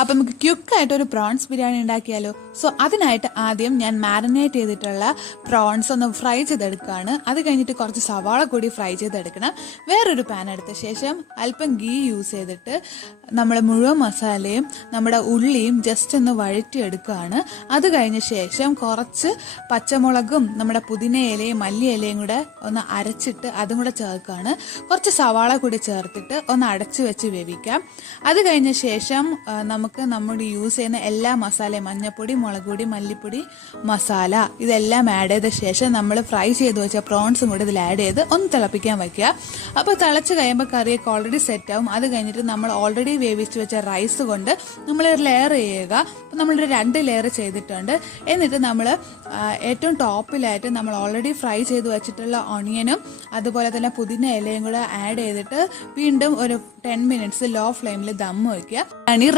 അപ്പം നമുക്ക് ക്യുക്കായിട്ട് ഒരു പ്രോൺസ് ബിരിയാണി ഉണ്ടാക്കിയാലോ. സോ അതിനായിട്ട് ആദ്യം ഞാൻ മാരിനേറ്റ് ചെയ്തിട്ടുള്ള പ്രോൺസ് ഒന്ന് ഫ്രൈ ചെയ്തെടുക്കുകയാണ്. അത് കഴിഞ്ഞിട്ട് കുറച്ച് സവാള കൂടി ഫ്രൈ ചെയ്തെടുക്കണം. വേറൊരു പാൻ എടുത്ത ശേഷം അല്പം ഗീ യൂസ് ചെയ്തിട്ട് നമ്മൾ മുഴുവൻ മസാലയും നമ്മുടെ ഉള്ളിയും ജസ്റ്റ് ഒന്ന് വഴറ്റിയെടുക്കുകയാണ്. അത് കഴിഞ്ഞ ശേഷം കുറച്ച് പച്ചമുളകും നമ്മുടെ പുതിന ഇലയും മല്ലി ഇലയും കൂടെ ഒന്ന് അരച്ചിട്ട് അതും കൂടെ ചേർക്കുകയാണ്. കുറച്ച് സവാള കൂടി ചേർത്തിട്ട് ഒന്ന് അടച്ചു വെച്ച് വേവിക്കാം. അത് കഴിഞ്ഞ ശേഷം നമുക്ക് നമ്മുടെ യൂസ് ചെയ്യുന്ന എല്ലാ മസാലയും മഞ്ഞൾപ്പൊടി, മുളക് പൊടി, മല്ലിപ്പൊടി, മസാല ഇതെല്ലാം ആഡ് ചെയ്ത ശേഷം നമ്മൾ ഫ്രൈ ചെയ്ത് വെച്ച പ്രോൺസും കൂടി ഇതിൽ ആഡ് ചെയ്ത് ഒന്ന് തിളപ്പിക്കാൻ വയ്ക്കുക. അപ്പോൾ തിളച്ച് കഴിയുമ്പോൾ കറിയൊക്കെ ഓൾറെഡി സെറ്റ് ആവും. അത് കഴിഞ്ഞിട്ട് നമ്മൾ ഓൾറെഡി വേവിച്ച് വെച്ച റൈസ് കൊണ്ട് നമ്മൾ ലെയർ ചെയ്യുക. അപ്പോൾ നമ്മളൊരു 2 ലെയർ ചെയ്തിട്ടുണ്ട്. എന്നിട്ട് നമ്മൾ ഏറ്റവും ടോപ്പിലായിട്ട് നമ്മൾ ഓൾറെഡി ഫ്രൈ ചെയ്ത് വെച്ചിട്ടുള്ള ഓണിയനും അതുപോലെ തന്നെ പുതിന ഇലയും കൂടെ ആഡ് ചെയ്തിട്ട് വീണ്ടും ഒരു 10 മിനിറ്റ്സ് ലോ ഫ്ലെയിമിൽ ദം വയ്ക്കുക.